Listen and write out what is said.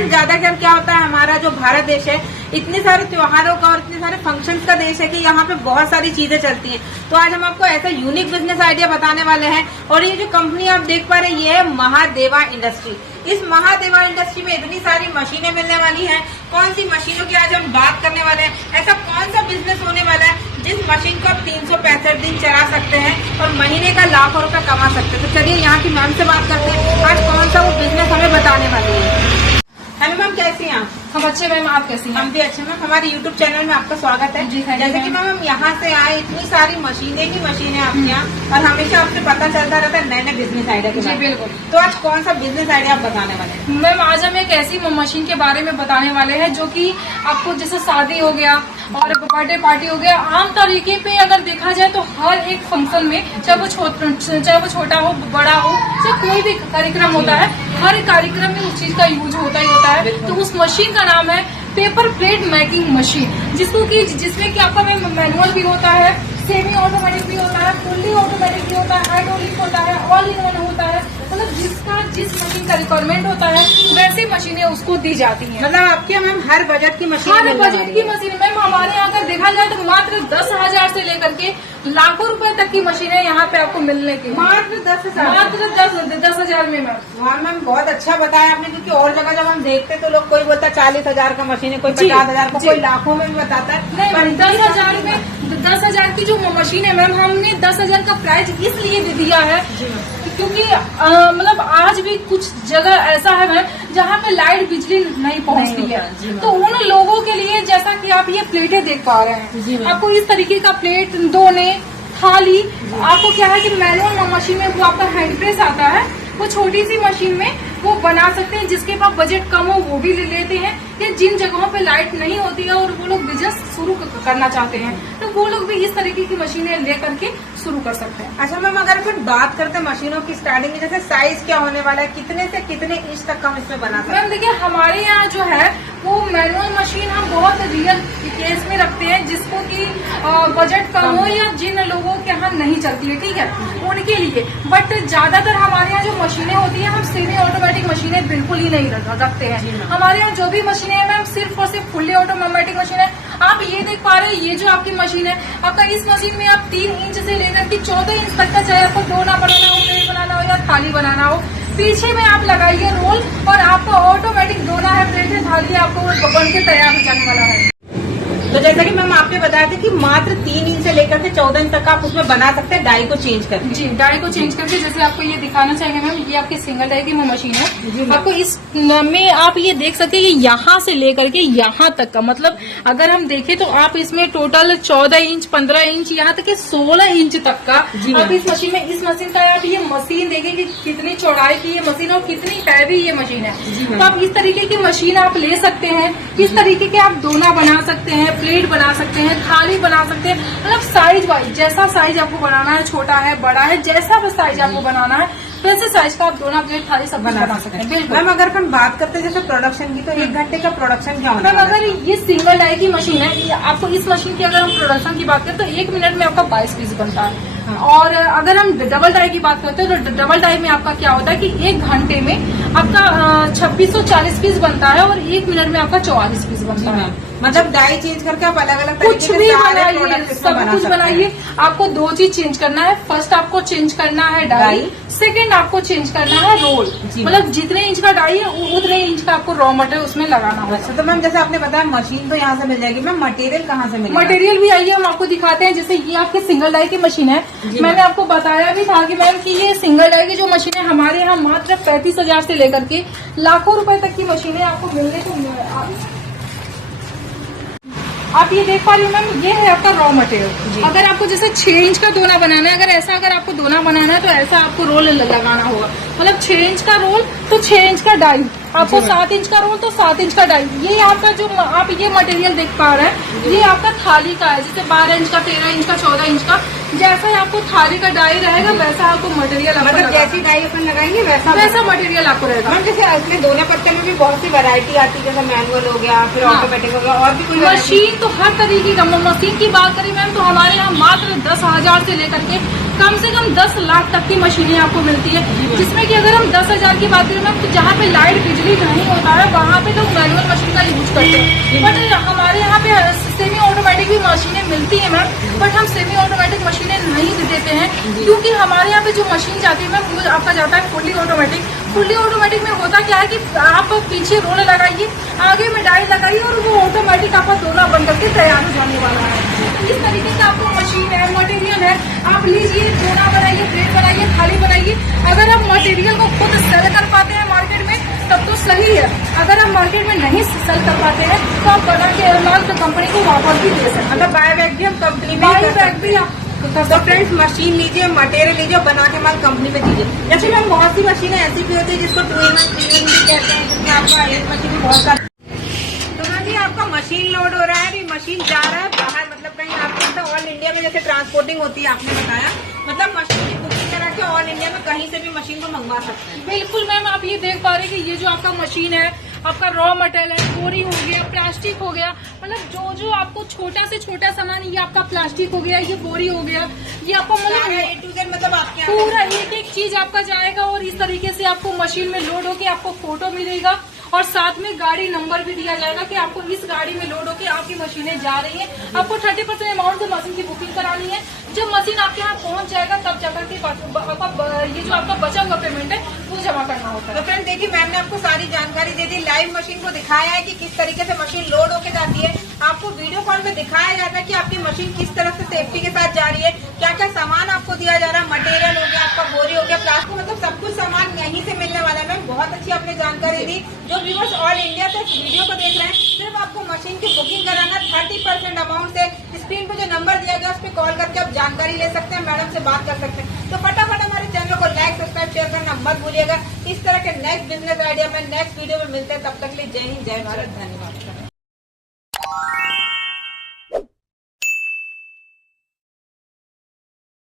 Friends ज्यादातर क्या होता है, हमारा जो भारत देश है इतने सारे त्योहारों का और इतने सारे फंक्शंस का देश है कि यहाँ पे बहुत सारी चीजें चलती हैं। तो आज हम आपको ऐसा यूनिक बिजनेस आइडिया बताने वाले हैं। और ये जो कंपनी आप देख पा रहे हैं ये है महादेवा इंडस्ट्री। इस महादेवा इंडस्ट्री में इतनी सारी मशीनें मिलने वाली हैं। कौन सी मशीनों की आज हम बात करने वाले हैं, ऐसा कौन सा बिजनेस होने वाला है जिस मशीन को आप 365 दिन चला सकते हैं और महीने का लाखों रुपए कमा सकते हैं। तो चलिए यहाँ की मैम से बात करते हैं, आज कौन सा वो बिजनेस हमें बताने वाली है। हेलो मैम, कैसी हैं आप? हम अच्छे मैम, आप कैसी हैं? हम भी अच्छे मैम। हमारे यूट्यूब चैनल में आपका स्वागत है। जी, जैसे कि मैम हम यहाँ से आए, इतनी सारी मशीनें ही मशीनें आपके यहाँ, और हमेशा आपसे पता चलता रहता है नए नए बिजनेस आइडिया के जी बारे में। बिल्कुल। तो आज कौन सा बिजनेस आइडिया आप बताने वाले हैं? मैम आज हम एक ऐसी मशीन के बारे में बताने वाले हैं जो कि आपको जैसे शादी हो गया और बर्थडे पार्टी हो गया, आम तरीके पे अगर देखा जाए तो हर एक फंक्शन में, चाहे वो छोटा हो बड़ा हो, चाहे कोई भी कार्यक्रम होता है, हर कार्यक्रम में उस चीज का यूज होता ही होता है। तो उस मशीन का नाम है पेपर प्लेट मेकिंग मशीन, जिसमें कि आपका मैनुअल भी होता है, सेमी ऑटोमेटिक भी होता है, फुल्ली ऑटोमेटिक भी होता है, हाइड्रोलिक होता है, ऑल इन वन होता है। मतलब जिस मशीन का रिक्वायरमेंट होता है वैसी मशीनें उसको दी जाती हैं। मतलब आपके यहाँ मैम हर बजट की मशीन, हर बजट की मशीन मैम हमारे यहाँ अगर देखा जाए तो मात्र 10,000 से लेकर के लाखों रुपए तक की मशीनें यहाँ पे आपको मिलने की। मात्र 10,000? मात्र 10,000 में मैम। हाँ मैम, बहुत अच्छा बताया आपने, क्योंकि और जगह जब हम देखते तो लोग कोई बोलता है 40,000 का मशीन है, कोई 50,000 का, कोई लाखों में भी बताता है। नहीं, 10,000 में 10,000 की जो मशीन है मैम, हमने 10,000 का प्राइस इसलिए दे दिया है क्योंकि मतलब आज भी कुछ जगह ऐसा है मैम जहाँ पे लाइट बिजली नहीं पहुँचती है। तो उन लोगों के लिए, जैसा कि आप ये प्लेटें देख पा रहे हैं, आपको इस तरीके का प्लेट, दोने, थाली, आपको क्या है कि मैनुअल मशीन में वो आपका हैंड प्रेस आता है, वो छोटी सी मशीन में वो बना सकते हैं। जिसके पास बजट कम हो वो भी ले लेते हैं, या जिन जगहों पे लाइट नहीं होती है और वो लोग बिजनेस शुरू करना चाहते हैं तो वो लोग भी इस तरीके की मशीनें ले करके शुरू कर सकते हैं। अच्छा मैम, अगर फिर बात करते हैं मशीनों की स्टार्टिंग में, जैसे साइज क्या होने वाला है, कितने से कितने इंच तक हम इसमें बना सकते हैं? मैम देखिए, हमारे यहाँ जो है वो मैनुअल मशीन हम बहुत रियल केस में रखते हैं, जिसको कि बजट कम हो या जिन लोगों के यहाँ नहीं चलती है, ठीक है, उनके लिए। बट ज्यादातर हमारे यहाँ जो मशीनें होती है, हम सेमी ऑटोमेटिक मशीनें बिल्कुल ही नहीं रखते हैं। हमारे यहाँ जो भी मशीनें हैं मैम सिर्फ और सिर्फ फुल्ली ऑटोमेटिक मशीन है। आप ये देख पा रहे हैं, ये जो आपकी मशीन है, आपका इस मशीन में आप 3 इंच से लेकर के 14 इंच तक का, चाहे आपको डोना बनाना हो, प्लेट बनाना हो या थाली बनाना हो, पीछे में आप लगाइए रोल और आपको ऑटोमेटिक डोना है, प्लेट है, थाली आपको बन के तैयार हो जाने वाला है। तो जैसा कि मैम आपने बताया था कि मात्र 3 इंच से लेकर के 14 इंच तक आप उसमें बना सकते हैं, डाई को चेंज करके। जी, डाई को चेंज करके, जैसे आपको ये दिखाना चाहेंगे मैम, ये आपकी सिंगल डाई की मशीन है। आपको इस में आप ये देख सकते हैं, यहाँ से लेकर के यहाँ तक का, मतलब अगर हम देखें तो आप इसमें टोटल 14 इंच, 15 इंच, यहाँ तक 16 इंच तक का आप इस मशीन में, इस मशीन का आप ये मशीन देखें कि कितनी चौड़ाई की ये मशीन और कितनी हैवी ये मशीन है। तो आप इस तरीके की मशीन आप ले सकते हैं। इस तरीके के आप दोना बना सकते हैं, प्लेट बना सकते हैं, थाली बना सकते हैं, मतलब साइज वाइज, जैसा साइज आपको बनाना है, छोटा है, बड़ा है, जैसा भी साइज आपको बनाना है वैसे साइज का आप दोना, प्लेट, थाली सब बना सकते हैं। बिल्कुल मैम, अगर हम बात करते हैं जैसे प्रोडक्शन की, तो 1 घंटे का प्रोडक्शन क्या होता है? मैम अगर ये सिंगल डाई की मशीन है, आपको इस मशीन की अगर हम प्रोडक्शन की बात करें तो 1 मिनट में आपका 22 पीस बनता है। और अगर हम डबल डाई की बात करते हैं तो डबल डाई में आपका क्या होता है कि 1 घंटे में आपका 2640 पीस बनता है और 1 मिनट में आपका 44 पीस बनता है। मतलब डाई चेंज करके आप अलग अलग कुछ भी बनाइए, सब कुछ बनाइए। आपको 2 चीज चेंज करना है। फर्स्ट आपको चेंज करना है डाई, सेकंड आपको चेंज करना है रोल। मतलब जितने इंच का डाई है उतने इंच का आपको रॉ मटेरियल उसमें लगाना होगा। अच्छा, तो मैम जैसे आपने बताया मशीन तो यहाँ से मिल जाएगी, मैम मटेरियल कहाँ से मिलेगा? मटेरियल भी आइए हम आपको दिखाते हैं। जैसे ये आपकी सिंगल डाई की मशीन है, मैंने आपको बताया भी था कि मैम कि ये सिंगल डाई की जो मशीन है हमारे यहाँ मात्र 35,000 से लेकर के लाखों रुपए तक की मशीनें आपको मिलने को। आप ये देख पा रही हो मैम, ये है आपका रॉ मटेरियल। अगर आपको जैसे 6 इंच का दोना बनाना है, अगर आपको दोना बनाना है तो ऐसा आपको रोल लगाना होगा। मतलब 6 इंच का रोल तो 6 इंच का डाई, आपको 7 इंच का रोल तो 7 इंच का डाई। ये आपका जो आप ये मटेरियल देख पा रहे हैं, ये आपका थाली का है। जैसे 12 इंच का, 13 इंच का, 14 इंच का, जैसा ही आपको थाली का डाई रहेगा वैसा आपको मटेरियल, मतलब जैसी डाई अपन लगाएंगे वैसा मटेरियल आपको रहेगा। मैम जैसे इसमें दोने पत्ते में भी बहुत सी वैरायटी आती है, जैसे मैनुअल हो गया, फिर ऑटोमेटिक हो गया, और भी कोई मशीन तो हर तरीके का। मशीन की बात करें मैम तो हमारे यहाँ मात्र 10,000 से लेकर के कम से कम 10 लाख तक की मशीनें आपको मिलती है, जिसमें कि अगर हम 10,000 की बात करें मैम, तो जहाँ पे लाइट बिजली नहीं होता है वहाँ पे लोग मैनुअल मशीन का यूज करते हैं। बट हमारे यहाँ पे सेमी ऑटोमेटिक भी मशीनें मिलती है मैम, बट हम सेमी ऑटोमेटिक मशीनें नहीं देते हैं, क्योंकि हमारे यहाँ पे जो मशीन जाती है मैम वो आपका जाता है फुल्ली ऑटोमेटिक। फुल्ली ऑटोमेटिक में होता क्या है कि आप पीछे रोल लगाइए, आगे में डाई लगाइए और वो ऑटोमेटिक आपका दोना बन करके तैयार हो जाने वाला है। इस तरीके से आपको मशीन है, मटेरियल है, आप लीजिए, दोना बनाइए, प्लेट बनाइए, थाली बनाइए। अगर आप मटेरियल को खुद सेल कर पाते हैं मार्केट में तब तो सही है, अगर आप मार्केट में नहीं सेल कर पाते हैं तो आप बना के माल कंपनी को वापस भी दे सकते हैं। मतलब बाय बैग भी हम कंपनी में बाई बैग भी आप तो फ्रेंड्स मशीन लीजिए, मटेरियल लीजिए, बना के माल कंपनी में दीजिए। जैसे मैम बहुत सी मशीनें ऐसी भी होती है जिसको 2-in-1 3-in भी कहते हैं, जिसमें आपका एक मशीन भी बहुत सारी। तो मैम जी आपका मशीन लोड हो रहा है, अभी मशीन जा रहा है बाहर, मतलब कहीं आपको ऑल इंडिया में जैसे ट्रांसपोर्टिंग होती है आपने बताया, मतलब मशीन की बुकिंग करा के ऑल इंडिया में कहीं से भी मशीन को मंगवा सकते हैं। बिल्कुल मैम, आप ये देख पा रहे हैं कि ये जो आपका मशीन है, आपका रॉ मटेरियल है, बोरी हो गया, प्लास्टिक हो गया, मतलब जो आपको छोटा से छोटा सामान, ये आपका प्लास्टिक हो गया, ये बोरी हो गया, ये आपको मतलब A to Z मतलब आपके यहाँ पूरा एक चीज आपका जाएगा और इस तरीके से आपको मशीन में लोड होके आपको फोटो मिलेगा और साथ में गाड़ी नंबर भी दिया जाएगा कि आपको इस गाड़ी में लोड होके आपकी मशीनें जा रही हैं। आपको 30% अमाउंट से मशीन की बुकिंग करानी है। जब मशीन आपके यहाँ पहुंच जाएगा तब जाकर के ये जो आपका बचा हुआ पेमेंट है वो जमा करना होता है। तो फ्रेंड देखिए मैम ने आपको सारी जानकारी दे दी, लाइव मशीन को दिखाया है कि किस तरीके से मशीन लोड होके जाती है, आपको वीडियो कॉल में दिखाया जाता है कि आपकी मशीन किस तरह से सेफ्टी के साथ जा रही है, क्या क्या सामान आपको दिया जा रहा है, मटेरियल हो गया, आपका बोरी हो गया, प्लास्टिक, मतलब सब कुछ सामान यहीं से मिलने वाला है। मैम बहुत अच्छी आपने जानकारी दी। जो व्यूअर्स ऑल इंडिया से वीडियो को देख रहे हैं, सिर्फ आपको मशीन की बुकिंग कराना, 30% अमाउंट से स्क्रीन पे जो नंबर दिया गया उस पर कॉल करके आप जानकारी ले सकते हैं, मैडम से बात कर सकते हैं। तो फटाफट हमारे चैनल को लाइक, सब्सक्राइब, शेयर करना मत भूलिएगा। इस तरह के नेक्स्ट बिजनेस आइडिया में नेक्स्ट वीडियो में मिलते हैं, तब तक के लिए जय हिंद, जय भारत, धन्यवाद।